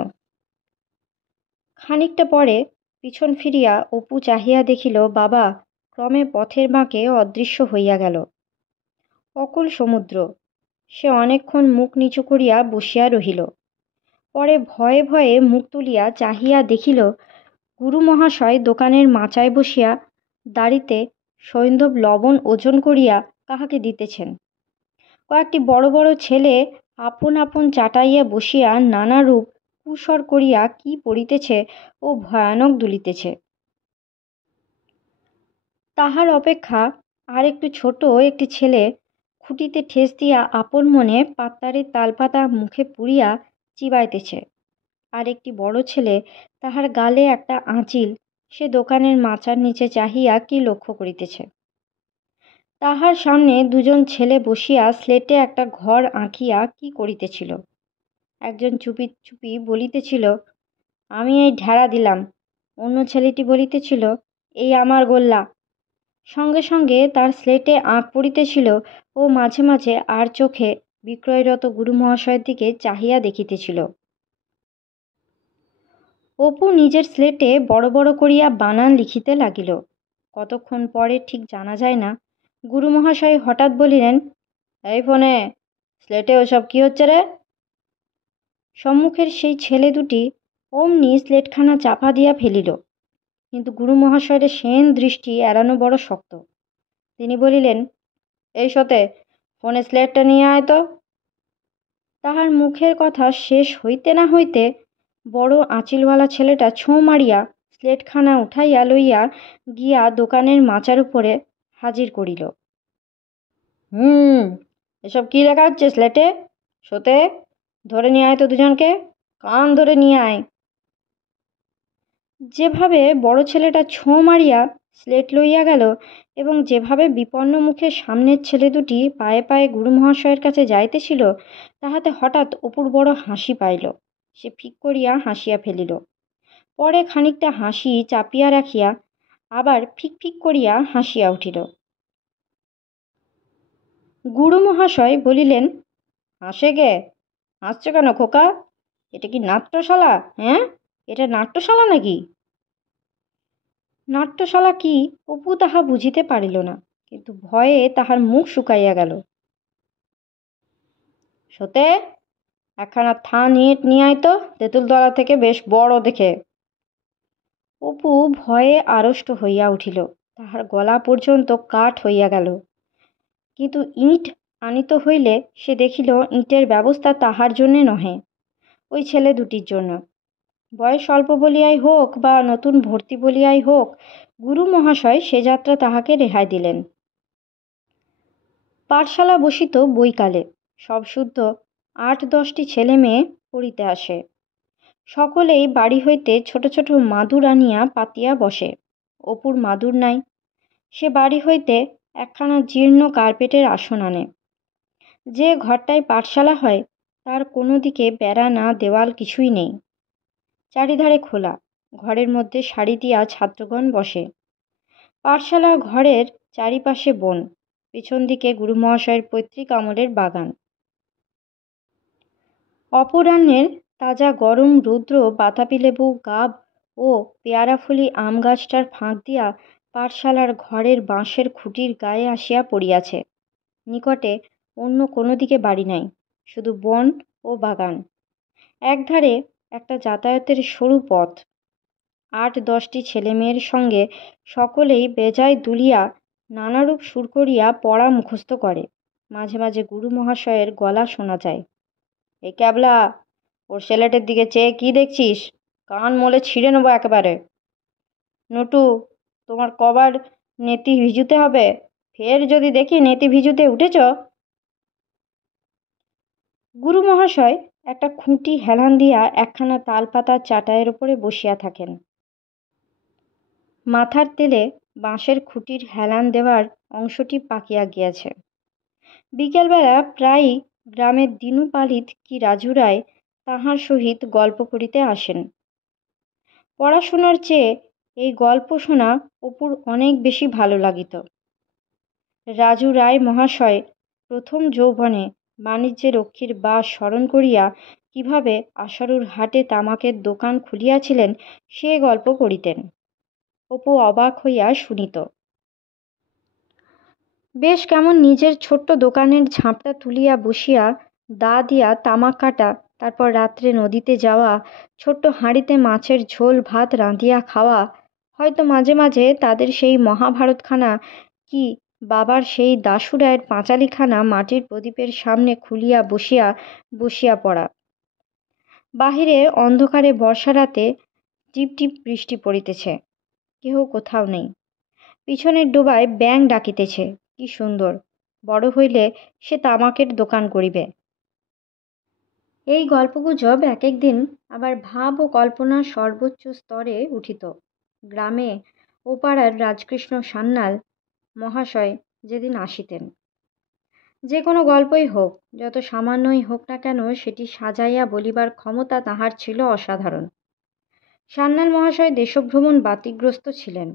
খানিকটা পরে পিছন ফিরিয়া অপু চাহিয়া দেখিল বাবা ক্রমে পথের বাঁকে অদৃশ্য হইয়া গেল। অকুল সমুদ্র। সে অনেকক্ষণ মুখ নিচু করিয়া বসিয়া রহিল। পরে ভয়ে ভয়ে মুখ তুলিয়া চাহিয়া দেখিল গুরু মহাশয় দোকানের মাচায় বসিয়া দাড়িতে সৈন্ধব লবণ ওজন করিয়া কাহাকে দিতেছেন। কয়েকটি বড় বড় ছেলে আপন আপন চাটাইয়া বসিয়া নানারূপ কুস্বর করিয়া কি পড়িতেছে ও ভয়ানক দুলিতেছে। তাহার অপেক্ষা আর একটু ছোট একটি ছেলে খুঁটিতে ঠেস দিয়া আপন মনে পাত্তারের তালপাতা মুখে পুরিয়া চিবাইতেছে। আর একটি বড় ছেলে তাহার গালে একটা আঁচিল সে দোকানের মাচার নিচে চাহিয়া কি লক্ষ্য করিতেছে। তাহার সামনে দুজন ছেলে বসিয়া স্লেটে একটা ঘর আঁকিয়া কি করিতেছিল। একজন চুপি চুপি বলিতেছিল, আমি এই ঢেড়া দিলাম। অন্য ছেলেটি বলিতেছিল, এই আমার গোল্লা। সঙ্গে সঙ্গে তার স্লেটে আঁক পড়িতেছিল ও মাঝে মাঝে আর চোখে বিক্রয়রত গুরু মহাশয়ের দিকে চাহিয়া দেখিতেছিল। অপু নিজের স্লেটে বড় বড় করিয়া বানান লিখিতে লাগিল। কতক্ষণ পরে ঠিক জানা যায় না, গুরু মহাশয় হঠাৎ বলিলেন, এই ফোনে স্লেটে ওসব কি হচ্ছে রে? সম্মুখের সেই ছেলে দুটি অমনি স্লেটখানা চাপা দিয়া ফেলিল, কিন্তু গুরু মহাশয়ের সেন দৃষ্টি এড়ানো বড় শক্ত। তিনি বলিলেন, এই সতে ফোনে স্লেটটা নিয়ে আয় তো। তাহার মুখের কথা শেষ হইতে না হইতে বড় আঁচিলওয়ালা ছেলেটা ছোঁ মারিয়া স্লেটখানা উঠাইয়া লইয়া গিয়া দোকানের মাচার উপরে হাজির করিল। এসব কি লেখা হচ্ছে স্লেটে? সতে, ধরে নিয়ে আয় তো দুজনকে, কান ধরে নিয়ে আয়। যেভাবে বড় ছেলেটা ছোঁ মারিয়া স্লেট লইয়া গেল এবং যেভাবে বিপন্ন মুখে সামনের ছেলে দুটি পায়ে পায়ে গুরু মহাশয়ের কাছে যাইতেছিল, তাহাতে হঠাৎ অপুর বড় হাসি পাইল। সে ফিক করিয়া হাসিয়া ফেলিল। পরে খানিকটা হাসি চাপিয়া রাখিয়া আবার ফিক ফিক করিয়া হাসিয়া উঠিল। গুরু মহাশয় বলিলেন, হাসে গে? হাসছ কেন খোকা? এটা কি নাট্যশালা? হ্যাঁ, এটা নাট্যশালা নাকি? নাট্যশালা কি অপু তাহা বুঝিতে পারিল না, কিন্তু ভয়ে তাহার মুখ শুকাইয়া গেল। সতে, একখানা থান ইট নিয়ে আয় তো তেঁতুলতলা থেকে, বেশ বড় দেখে। অপু ভয়ে আড়ষ্ট হইয়া উঠিল, তাহার গলা পর্যন্ত কাঠ হইয়া গেল। কিন্তু ইট আনিতে হইলে সে দেখিল ইটের ব্যবস্থা তাহার জন্যে নহে, ওই ছেলে দুটির জন্য। বয়স অল্প বলিয়াই হোক বা নতুন ভর্তি বলিয়াই হোক, গুরু মহাশয় সে যাত্রা তাহাকে রেহাই দিলেন। পাঠশালা বসিত বৈকালে। সব শুদ্ধ ৮-১০টি ছেলে মেয়ে পড়িতে আসে। সকলেই বাড়ি হইতে ছোট ছোট মাদুর আনিয়া পাতিয়া বসে। অপুর মাদুর নাই। সে বাড়ি হইতে একখানা জীর্ণ কার্পেটের আসন আনে। যে ঘরটায় পাঠশালা হয় তার কোনো দিকে বেড়া না, দেওয়াল কিছুই নেই, চারিধারে খোলা। ঘরের মধ্যে সারি দিয়া ছাত্রগণ বসে। পাঠশালা ঘরের চারিপাশে বন, পিছন দিকে গুরু মহাশয়ের পৈতৃক আমলের বাগান। অপরাহ্নের তাজা গরম রৌদ্র বাতাবি লেবু, গাব ও পেয়ারাফুলি আম গাছটার ফাঁক দিয়া পাঠশালার ঘরের বাঁশের খুঁটির গায়ে আসিয়া পড়িয়াছে। নিকটে অন্য কোনো দিকে বাড়ি নাই, শুধু বন ও বাগান। একধারে একটা যাতায়াতের সরু পথ। ৮-১০টি ছেলেমেয়ের সঙ্গে সকলেই বেজায় দুলিয়া নানারূপ সুর করিয়া পড়া মুখস্থ করে। মাঝে মাঝে গুরু মহাশয়ের গলা শোনা যায়, এই ক্যাবলা, ওর সেলেটের দিকে চেয়ে কি দেখছিস? কান মলে ছিঁড়ে নেবো একেবারে। নটু, তোমার কবার নেতি ভিজুতে হবে? ফের যদি দেখি নেতি ভিজুতে উঠেছ। গুরু মহাশয় একটা খুঁটি হেলান দিয়া একখানা তালপাতার চাটাইয়ের উপরে বসিয়া থাকেন। মাথার তেলে বাঁশের খুঁটির হেলান দেওয়ার অংশটি পাকিয়া গিয়াছে। বিকেলবেলা প্রায়ই গ্রামের দিনু পালিত কি রাজু রায় তাহার সহিত গল্প করিতে আসেন। পড়াশোনার চেয়ে এই গল্প শোনা অপুর অনেক বেশি ভালো লাগিত। রাজু রায় মহাশয় প্রথম যৌবনে বাণিজ্যে রক্ষীর বাস স্মরণ করিয়া কিভাবে আশারুর হাটে তামাকের দোকান খুলিয়াছিলেন সে গল্প করিতেন। অপু অবাক হইয়া শুনিত। বেশ কেমন নিজের ছোট্ট দোকানের ঝাঁপটা তুলিয়া বসিয়া দা দিয়া তামাক কাটা, তারপর রাত্রে নদীতে যাওয়া, ছোট্ট হাঁড়িতে মাছের ঝোল ভাত রাঁধিয়া খাওয়া, হয়তো মাঝে মাঝে তাদের সেই মহাভারতখানা কি বাবার সেই দাশুরায়ের পাঁচালিখানা মাটির প্রদীপের সামনে খুলিয়া বসিয়া বসিয়া পড়া। বাহিরে অন্ধকারে বর্ষা রাতে টিপ টিপ বৃষ্টি পড়িতেছে, কেহ কোথাও নেই। পিছনের ডোবায় ব্যাঙ ডাকিতেছে, কি সুন্দর! বড় হইলে সে তামাকের দোকান করিবে। এই গল্পগুজব এক একদিন আবার ভাব ও কল্পনার সর্বোচ্চ স্তরে উঠিত। গ্রামে ও পাড়ার রাজকৃষ্ণ সান্যাল মহাশয় যেদিন আসিতেন, যে কোনো গল্পই হোক, যত সামান্যই হোক না কেন, সেটি সাজাইয়া বলিবার ক্ষমতা তাহার ছিল অসাধারণ। সান্যাল মহাশয় দেশভ্রমণ বাতিগ্রস্ত ছিলেন।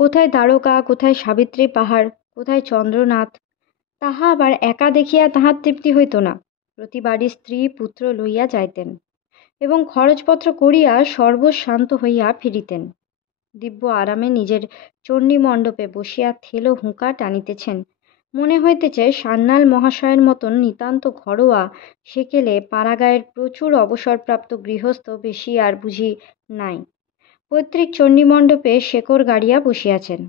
কোথায় দ্বারকা, কোথায় সাবিত্রী পাহাড়, কোথায় চন্দ্রনাথ, তাহা আবার একা দেখিয়া তাহার তৃপ্তি হইত না। প্রতিবারই স্ত্রী পুত্র লইয়া যাইতেন এবং খরচপত্র করিয়া সর্বশান্ত হইয়া ফিরিতেন। দিব্য আরামে নিজের চণ্ডী মণ্ডপে বসিয়া থেলো হুঁকা টানিতেছেন। মনে হইতেছে সান্যাল মহাশয়ের মতন নিতান্ত ঘরোয়া সেকেলে পাড়াগাঁয়ের প্রচুর অবসরপ্রাপ্ত গৃহস্থ বেশি আর বুঝি নাই। পৈতৃক চণ্ডীমণ্ডপে শেকড় গাড়িয়া বসিয়াছেন।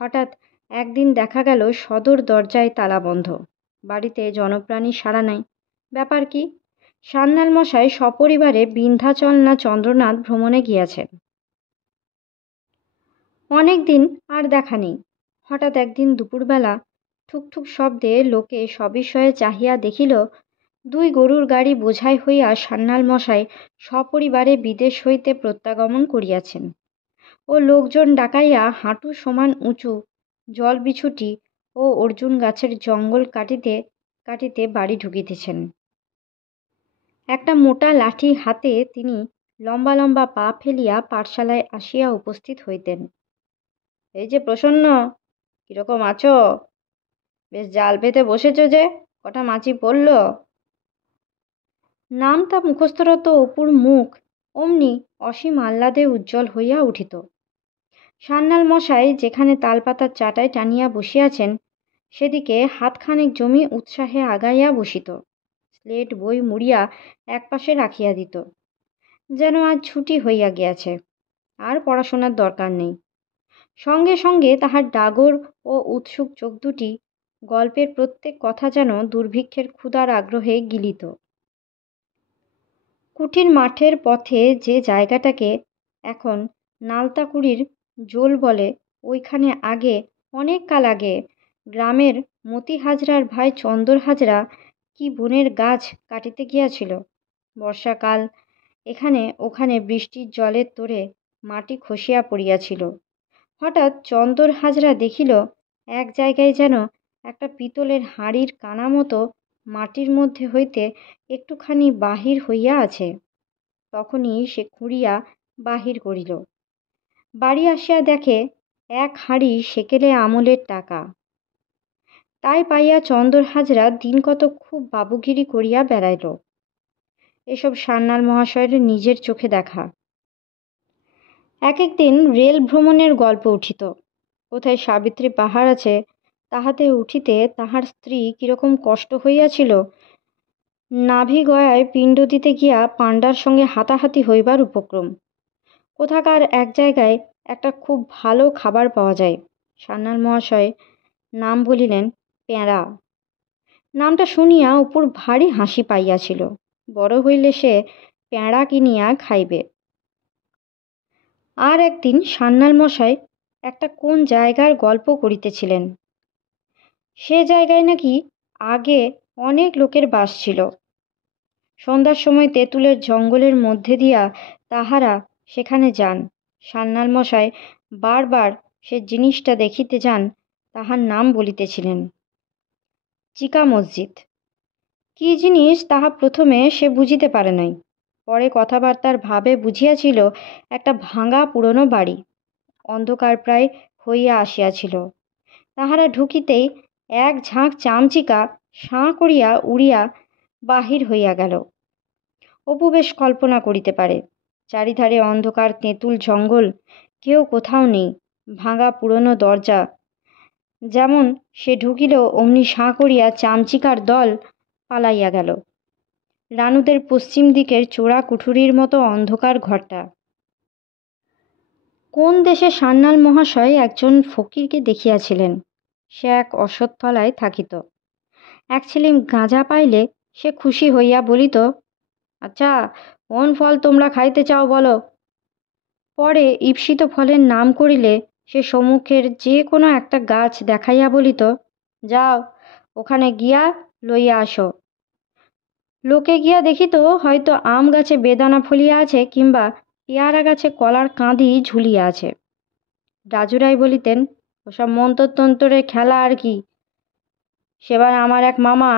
হঠাৎ একদিন দেখা গেল সদর দরজায় তালা বন্ধ। বাড়িতে জনপ্রাণী সাড়া নাই। ব্যাপার কি? সান্যাল মশাই সপরিবারে বিন্ধ্যাচল না চন্দ্রনাথ ভ্রমণে গিয়াছেন। অনেক দিন আর দেখা নেই। হঠাৎ একদিন দুপুরবেলা ঠুকঠুক শব্দে লোকে সবিস্ময়ে চাহিয়া দেখিল, দুই গরুর গাড়ি বোঝাই হইয়া সান্যাল মশাই সপরিবারে বিদেশ হইতে প্রত্যাগমন করিয়াছেন ও লোকজন ডাকাইয়া হাঁটু সমান উঁচু জলবিছুটি ও অর্জুন গাছের জঙ্গল কাটিতে কাটিতে বাড়ি ঢুকিতেছেন। একটা মোটা লাঠি হাতে তিনি লম্বা লম্বা পা ফেলিয়া পাঠশালায় আসিয়া উপস্থিত হইতেন। এই যে প্রসন্ন, কিরকম আছো? বেশ জাল পেতে বসেছ যে, কটা মাছি পড়ল? নামটা মুখস্থরত অপুর মুখ অমনি অসীম আহ্লাদে উজ্জ্বল হইয়া উঠিত। সান্যাল মশাই যেখানে তালপাতার চাটায় টানিয়া বসিয়াছেন, সেদিকে হাতখানেক জমি উৎসাহে আগাইয়া বসিত। স্লেট বই মুড়িয়া একপাশে রাখিয়া দিত, যেন আজ ছুটি হইয়া গিয়াছে, আর পড়াশোনার দরকার নেই। সঙ্গে সঙ্গে তাহার ডাগর ও উৎসুক চোখ দুটি গল্পের প্রত্যেক কথা যেন দুর্ভিক্ষের ক্ষুধার আগ্রহে গিলিত। কুঠির মাঠের পথে যে জায়গাটাকে এখন নালতাকুড়ির জোল বলে, ওইখানে আগে, অনেক কাল আগে, গ্রামের মতি হাজরার ভাই চন্দর হাজরা কি বনের গাছ কাটিতে গিয়াছিল। বর্ষাকাল, এখানে ওখানে বৃষ্টির জলের তোড়ে মাটি খসিয়া পড়িয়াছিল। হঠাৎ চন্দর হাজরা দেখিল এক জায়গায় যেন একটা পিতলের হাঁড়ির কানা মতো মাটির মধ্যে হইতে একটুখানি বাহির হইয়া আছে। তখনই সে খুঁড়িয়া বাহির করিল। বাড়ি আসিয়া দেখে এক হাঁড়ি সেকেলে আমলের টাকা। তাই পাইয়া চন্দর হাজরা দিন কত খুব বাবুগিরি করিয়া বেড়াইল। এসব সান্যাল মহাশয়ের নিজের চোখে দেখা। এক একদিন রেল ভ্রমণের গল্প উঠিত। কোথায় সাবিত্রী পাহাড় আছে, তাহাতে উঠিতে তাহার স্ত্রী কিরকম কষ্ট হইয়াছিল, নাভি গয়ায় পিণ্ড দিতে গিয়া পাণ্ডার সঙ্গে হাতাহাতি হইবার উপক্রম। কোথাকার এক জায়গায় একটা খুব ভালো খাবার পাওয়া যায়। সান্যাল মহাশয় নাম বলিলেন পেঁড়া। নামটা শুনিয়া অপুর ভারী হাসি পাইয়াছিল। বড় হইলে সে পেঁড়া কিনিয়া খাইবে। আর একদিন সান্যাল মশাই একটা কোন জায়গার গল্প করিতেছিলেন। সে জায়গায় নাকি আগে অনেক লোকের বাস ছিল। সন্ধ্যার সময় তেঁতুলের জঙ্গলের মধ্যে দিয়া তাহারা সেখানে যান। সান্যাল মশাই বারবার সে জিনিসটা দেখিতে যান। তাহার নাম বলিতেছিলেন চিকা মসজিদ। কি জিনিস তাহা প্রথমে সে বুঝিতে পারে নাই। পরে কথাবার্তার ভাবে বুঝিয়াছিল একটা ভাঙা পুরনো বাড়ি। অন্ধকার প্রায় হইয়া আসিয়াছিল। তাহারা ঢুকিতেই এক ঝাঁক চামচিকা সাঁ করিয়া উড়িয়া বাহির হইয়া গেল। অপু বেশ কল্পনা করিতে পারে। চারিধারে অন্ধকার তেঁতুল জঙ্গল, কেউ কোথাও নেই, ভাঙা পুরনো দরজা। যেমন সে ঢুকিল অমনি সাঁ করিয়া চামচিকার দল পালাইয়া গেল। রানুদের পশ্চিম দিকের চোরা কুঠুরির মতো অন্ধকার ঘরটা। কোন দেশে সান্যাল মহাশয় একজন ফকিরকে দেখিয়াছিলেন। সে এক অশ্বত্থতলায় থাকিত। এক ছিলিম গাঁজা পাইলে সে খুশি হইয়া বলিত, আচ্ছা, কোন ফল তোমরা খাইতে চাও বলো। পরে ঈপ্সিত ফলের নাম করিলে সে সম্মুখের যে কোনো একটা গাছ দেখাইয়া বলিত, যাও, ওখানে গিয়া লইয়া আসো। লোকে গিয়া দেখিত হয়তো আম গাছে বেদানা ফলিয়া আছে, কিংবা পেয়ারা গাছে কলার কাঁদি ঝুলিয়া আছে। রাজুরাই বলিতেন, ওসব মন্তরতন্ত্রের খেলা আর কি। সেবার আমার এক মামা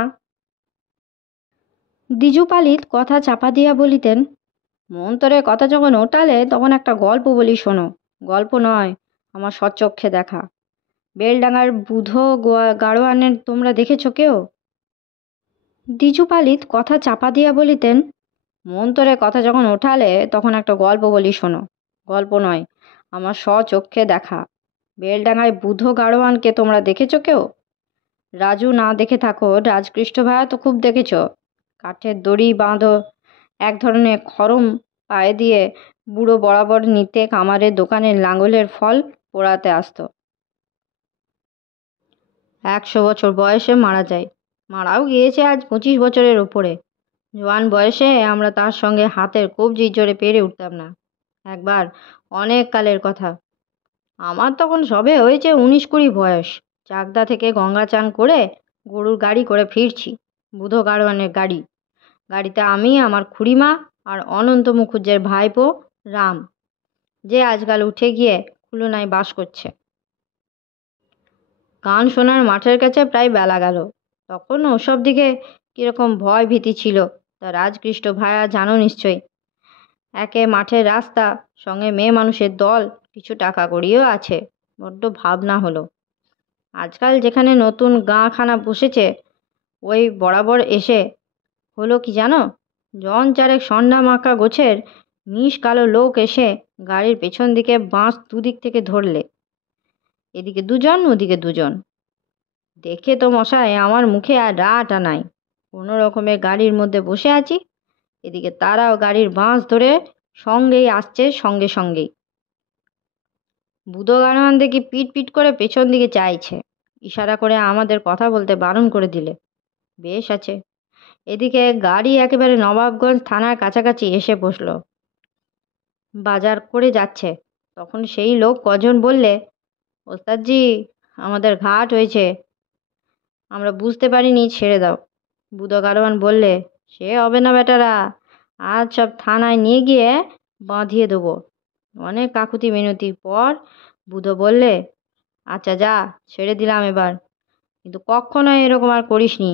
দ্বিজুপালিত কথা চাপা দিয়া বলিতেন, মন্তরের কথা যখন ওঠালে তখন একটা গল্প বলি শোনো। গল্প নয়, আমার সচক্ষে দেখা। বেলডাঙার বুধো গাড়োয়ানের তোমরা দেখেছ কেউ? দ্বিজুপালিত কথা চাপা দিয়া বলিতেন, মন্তরের কথা যখন ওঠালে তখন একটা গল্প বলি শোনো। গল্প নয়, আমার স্বচক্ষে দেখা। বেলডাঙায় বুধো গাড়োয়ানকে তোমরা দেখেছ কেউ? রাজু না দেখে থাকো, রাজকৃষ্ণ ভাইয়া তো খুব দেখেছ। কাঠের দড়ি বাঁধো এক ধরনের খড়ম পায়ে দিয়ে বুড়ো বরাবর নিতে কামারের দোকানের লাঙলের ফল পোড়াতে আসতো। 100 বছর বয়সে মারা যায়। মারাও গিয়েছে আজ 25 বছরের ওপরে। জোয়ান বয়সে আমরা তার সঙ্গে হাতের কবজি জোরে পেরে উঠতাম না। একবার, অনেক কালের কথা। আমার তখন সবে হয়েছে 19-20 বয়স। চাকদা থেকে গঙ্গা চান করে গরুর গাড়ি করে ফিরছি, বুধো গাড়োয়ানের গাড়ি। গাড়িতে আমি, আমার খুড়িমা আর অনন্ত মুখুজ্জের ভাইপো রাম, যে আজকাল উঠে গিয়ে খুলনায় বাস করছে। গান শোনার মাঠের কাছে প্রায় বেলা গেল। তখন ওসব দিকে কীরকম ভয় ভীতি ছিল তা রাজকৃষ্ণ ভায়া জানো নিশ্চয়ই। একে মাঠের রাস্তা, সঙ্গে মেয়ে মানুষের দল, কিছু টাকা কড়িও আছে। বড্ড ভাবনা হলো। আজকাল যেখানে নতুন গাঁখানা বসেছে ওই বরাবর এসে হলো কি জানো, জন চারেক সন্ধ্যা মাখা গোছের মিশ কালো লোক এসে গাড়ির পেছন দিকে বাঁশ দুদিক থেকে ধরলে। এদিকে দুজন, ওদিকে দুজন। দেখে তো মশাই আমার মুখে আর রাটা নাই। কোনো রকমে গাড়ির মধ্যে বসে আছি, এদিকে তারাও গাড়ির বাঁশ ধরে সঙ্গেই আসছে, সঙ্গে সঙ্গেই। বুধো গাড়োয়ান দেখি পিট পিট করে পেছন দিকে চাইছে, ইশারা করে আমাদের কথা বলতে বারণ করে দিলে। বেশ আছে। এদিকে গাড়ি একেবারে নবাবগঞ্জ থানার কাছাকাছি এসে বসল। বাজার করে যাচ্ছে। তখন সেই লোক কজন বললে, ওস্তাদজি, আমাদের ঘাট হয়েছে, আমরা বুঝতে পারিনি, ছেড়ে দাও। বুধো গাড়োয়ান বললে, সে হবে না বেটারা, আজ সব থানায় নিয়ে গিয়ে বাঁধিয়ে দেবো। অনেক কাকুতি মিনতির পর বুধো বললে, আচ্ছা যা, ছেড়ে দিলাম এবার, কিন্তু কখনো এরকম আর করিসনি।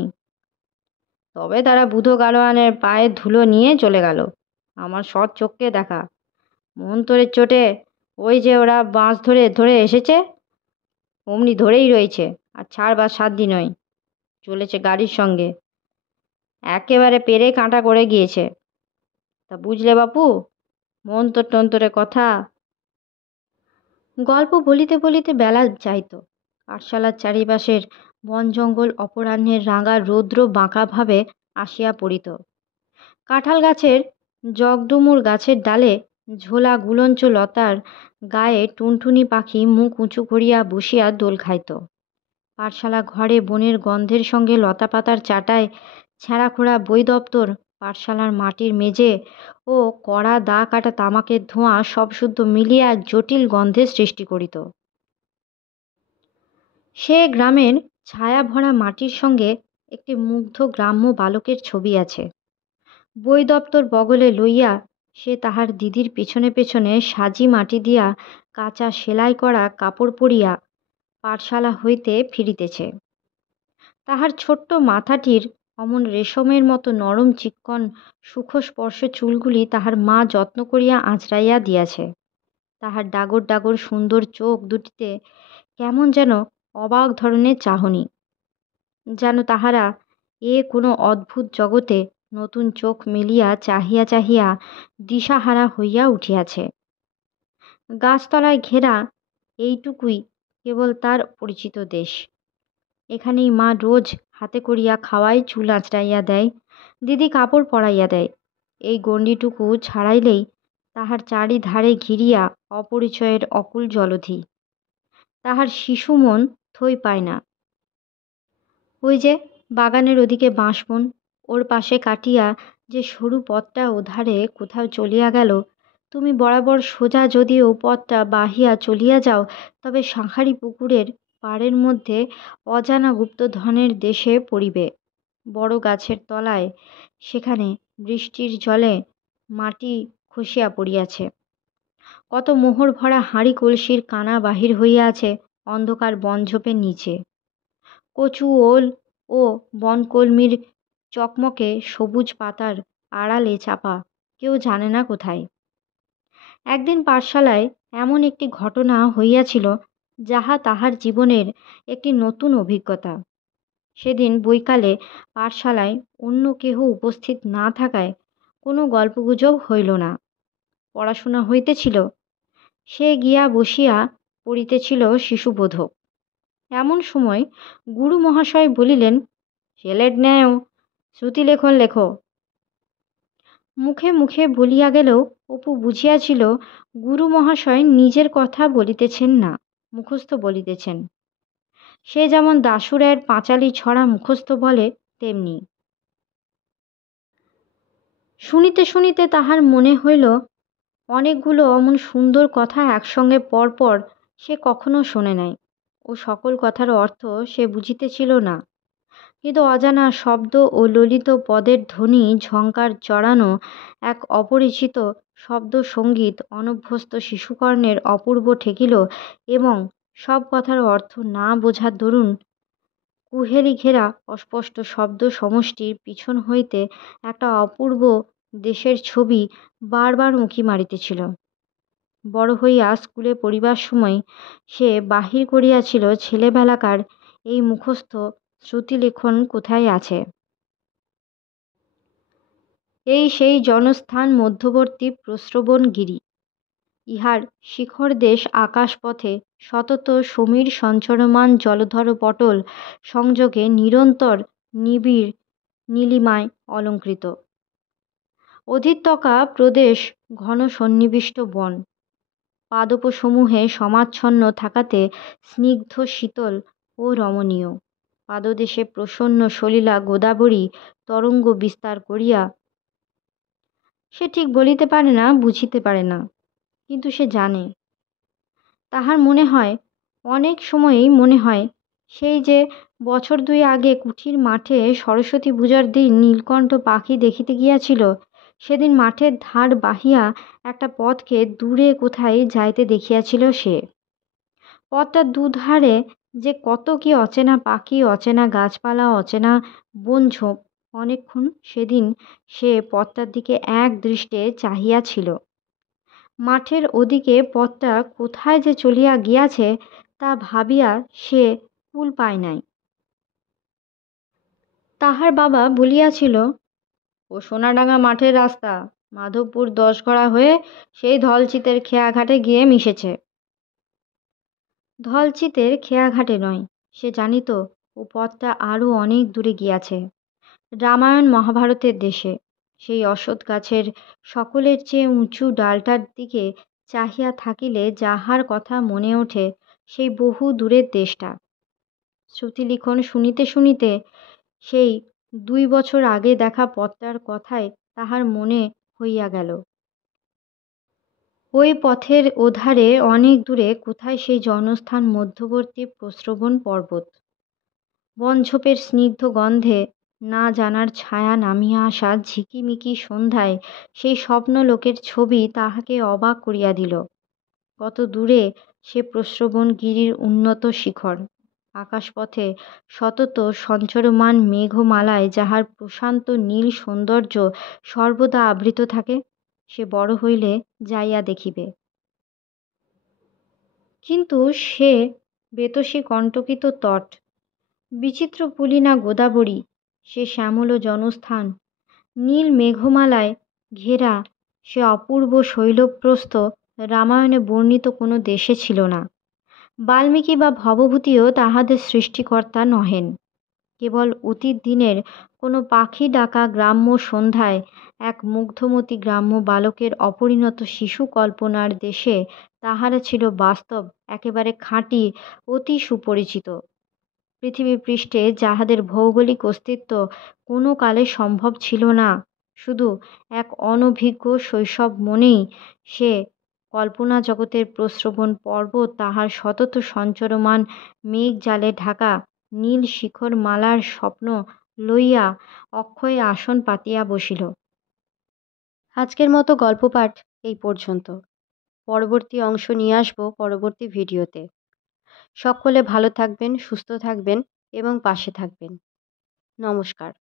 তবে তারা বুধো গাড়োয়ানের পায়ের ধুলো নিয়ে চলে গেল। আমার সৎ চোখকে দেখা। মন্তরের চোটে ওই যে ওরা বাঁশ ধরে ধরে এসেছে, অমনি ধরেই রয়েছে, আর ছাড়বার সাধ্য নয়। চলেছে গাড়ির সঙ্গে, একেবারে পেরে কাঁটা করে গিয়েছে। তা বুঝলে বাপু, মন্তর টন্তরের কথা। গল্প বলিতে বলিতে বেলা যাইত। পাঠশালার চারিপাশের বন জঙ্গল অপরাহ্নের রাঙা রৌদ্র বাঁকাভাবে আসিয়া পড়িত। কাঁঠাল গাছের জগডুমুর গাছের ডালে ঝোলা গুলঞ্চ লতার গায়ে টুনটুনি পাখি মুখ উঁচু করিয়া বসিয়া দোল খাইত। পাঠশালা ঘরে বনের গন্ধের সঙ্গে লতাপাতার চাটায় ছেঁড়াখোড়া বই দপ্তর, পাঠশালার মাটির মেঝে ও কড়া দা কাটা তামাকের ধোঁয়া সব শুদ্ধ মিলিয়া এক জটিল গন্ধের সৃষ্টি করিত। সে গ্রামের ছায়া ভরা মাটির সঙ্গে একটি মুগ্ধ গ্রাম্য বালকের ছবি আছে। বই দপ্তর বগলে লইয়া সে তাহার দিদির পেছনে পেছনে সাজি মাটি দিয়া কাঁচা সেলাই করা কাপড় পরিয়া পাঠশালা হইতে ফিরিতেছে। তাহার ছোট্ট মাথাটির অমন রেশমের মতো নরম চিক্কণ সুখস্পর্শ চুলগুলি তাহার মা যত্ন করিয়া আঁচড়াইয়া দিয়াছে। তাহার ডাগর ডাগর সুন্দর চোখ দুটিতে কেমন যেন অবাক ধরনের চাহনি, যেন তাহারা কোনো অদ্ভুত জগতে নতুন চোখ মেলিয়া চাহিয়া চাহিয়া দিশাহারা হইয়া উঠিয়াছে। গাছতলায় ঘেরা এইটুকুই কেবল তার পরিচিত দেশ। এখানেই মা রোজ হাতে করিয়া খাওয়ায়, চুল আঁচড়াইয়া দেয়, দিদি কাপড় পরাইয়া দেয়। এই গণ্ডিটুকু ছাড়াইলেই তাহার চারিধারে ঘিরিয়া অপরিচয়ের অকুল জলধি। তাহার শিশু মন থই পায় না। ওই যে বাগানের ওদিকে বাঁশবন, ওর পাশে কাটিয়া যে সরু পথটা ওধারে কোথাও চলিয়া গেল, তুমি বরাবর সোজা যদিও পথটা বাহিয়া চলিয়া যাও, তবে শাঁখারি পুকুরের পাড়ের মধ্যে অজানা গুপ্তধনের দেশে পড়িবে। বড় গাছের তলায় সেখানে বৃষ্টির জলে মাটি খসিয়া পড়িয়াছে। কত মোহর ভরা হাঁড়ি কলসির কানা বাহির হইয়াছে অন্ধকার বনঝোপের নিচে। কচু ওল ও বনকলমির চকমকে সবুজ পাতার আড়ালে চাপা, কেউ জানে না কোথায়। একদিন পাঠশালায় এমন একটি ঘটনা হইয়াছিল যাহা তাহার জীবনের একটি নতুন অভিজ্ঞতা। সেদিন বৈকালে পাঠশালায় অন্য কেহ উপস্থিত না থাকায় কোনো গল্পগুজব হইল না। পড়াশোনা হইতেছিল। সে গিয়া বসিয়া পড়িতেছিল শিশুবোধক। এমন সময় গুরু মহাশয় বলিলেন, ছেলের ন্যায় শ্রুতিলেখন লেখো। মুখে মুখে বলিয়া গেলেও অপু বুঝিয়াছিল গুরু মহাশয় নিজের কথা বলিতেছেন না, মুখস্থ বলিতেছেন। সে যেমন দাশুরায়ের পাঁচালি ছড়া মুখস্থ বলে, তেমনি। শুনিতে শুনিতে তাহার মনে হইল অনেকগুলো অমন সুন্দর কথা একসঙ্গে পরপর সে কখনো শোনে নাই, ও সকল কথার অর্থ সে বুঝিতেছিল না। কিন্তু অজানা শব্দ ও ললিত পদের ধ্বনি ঝঙ্কার জড়ানো এক অপরিচিত শব্দ সঙ্গীত অনভ্যস্ত শিশুকর্ণের অপূর্ব ঠেকিল, এবং সব কথার অর্থ না বোঝার দরুন কুহেলি ঘেরা অস্পষ্ট শব্দ সমষ্টির পিছন হইতে একটা অপূর্ব দেশের ছবি বারবার উঁকি মারিতেছিল। বড় হইয়া স্কুলে পড়িবার সময় সে বাহির করিয়াছিল ছেলেবেলাকার এই মুখস্থ শ্রুতিলেখন কোথায় আছে। এই সেই জনস্থান মধ্যবর্তী প্রস্রবণ গিরি। ইহার শিখর দেশ আকাশপথে সতত সমীর সঞ্চরমান জলধর পটল সংযোগে নিরন্তর নিবিড় নীলিমায় অলঙ্কৃত। অধিত্যকা প্রদেশ ঘন সন্নিবিষ্ট বন, পাদপসমূহে সমাচ্ছন্ন থাকাতে স্নিগ্ধ শীতল ও রমণীয়। পাদদেশে প্রসন্ন সলিলা গোদাবরী তরঙ্গ বিস্তার করিয়া, সে ঠিক বলিতে পারে না, বুঝিতে পারে না, কিন্তু সে জানে। তাহার মনে হয়, অনেক সময়েই মনে হয়, সেই যে বছর 2 আগে কুঠির মাঠে সরস্বতী পূজার দিন নীলকণ্ঠ পাখি দেখিতে গিয়াছিল, সেদিন মাঠের ধার বাহিয়া একটা পথকে দূরে কোথায় যাইতে দেখিয়াছিল সে। পথটার দুধারে যে কত কি অচেনা পাখি, অচেনা গাছপালা, অচেনা বনঝোপ। অনেকক্ষণ সেদিন সে পথটার দিকে এক দৃষ্টে চাহিয়াছিল। মাঠের ওদিকে পথটা কোথায় যে চলিয়া গিয়াছে তা ভাবিয়া সে কুল পায় নাই। তাহার বাবা বলিয়াছিল, ও সোনাডাঙ্গা মাঠের রাস্তা, মাধবপুর 10 গড়া হয়ে সেই ধলচিতের খেয়াঘাটে গিয়ে মিশেছে। ধলচিতের খেয়াঘাটে নয়, সে জানিত ও পথটা আরও অনেক দূরে গিয়াছে, রামায়ণ মহাভারতের দেশে। সেই অশ্বত্থ গাছের সকলের চেয়ে উঁচু ডালটার দিকে চাহিয়া থাকিলে যাহার কথা মনে ওঠে, সেই বহু দূরের দেশটা। শ্রুতিলিখন শুনিতে শুনিতে সেই 2 বছর আগে দেখা পথটার কথাই তাহার মনে হইয়া গেল। ওই পথের ওধারে অনেক দূরে কোথায় সেই জনস্থান মধ্যবর্তী প্রস্রবণ পর্বত। বনঝোপের স্নিগ্ধ গন্ধে না জানার ছায়া নামিয়া আসা ঝিকিমিকি সন্ধ্যায় সেই স্বপ্নলোকের ছবি তাহাকে অবাক করিয়া দিল। কত দূরে সে প্রস্রবণ গিরির উন্নত শিখর, আকাশপথে সতত সঞ্চরমান মেঘমালায় যাহার প্রশান্ত নীল সৌন্দর্য সর্বদা আবৃত থাকে। সে বড় হইলে যাইয়া দেখিবে। কিন্তু সে বেতসী কণ্টকিত তট, বিচিত্র পুলিনা গোদাবরী, সে শ্যামল জনস্থান, নীল মেঘমালায় ঘেরা সে অপূর্ব শৈলপ্রস্থ রামায়ণে বর্ণিত কোনো দেশে ছিল না। বাল্মীকি বা ভবভূতিও তাহাদের সৃষ্টিকর্তা নহেন। কেবল অতীত দিনের কোনো পাখি ডাকা গ্রাম্য সন্ধ্যায় এক মুগ্ধমতী গ্রাম্য বালকের অপরিণত শিশু কল্পনার দেশে তাহারা ছিল বাস্তব, একেবারে খাঁটি, অতি সুপরিচিত। পৃথিবী পৃষ্ঠে যাহাদের ভৌগোলিক অস্তিত্ব কোনো কালে সম্ভব ছিল না, শুধু এক অনভিজ্ঞ শৈশব মনেই সে কল্পনা জগতের প্রশ্রবণ পর্বত তাহার সতত সঞ্চরমান মেঘ জালে ঢাকা নীল শিখর মালার স্বপ্ন লইয়া অক্ষয় আসন পাতিয়া বসিল। আজকের মতো গল্প পাঠ এই পর্যন্ত। পরবর্তী অংশ নিয়ে আসবো পরবর্তী ভিডিওতে। সকলে ভালো থাকবেন, সুস্থ থাকবেন এবং পাশে থাকবেন। নমস্কার।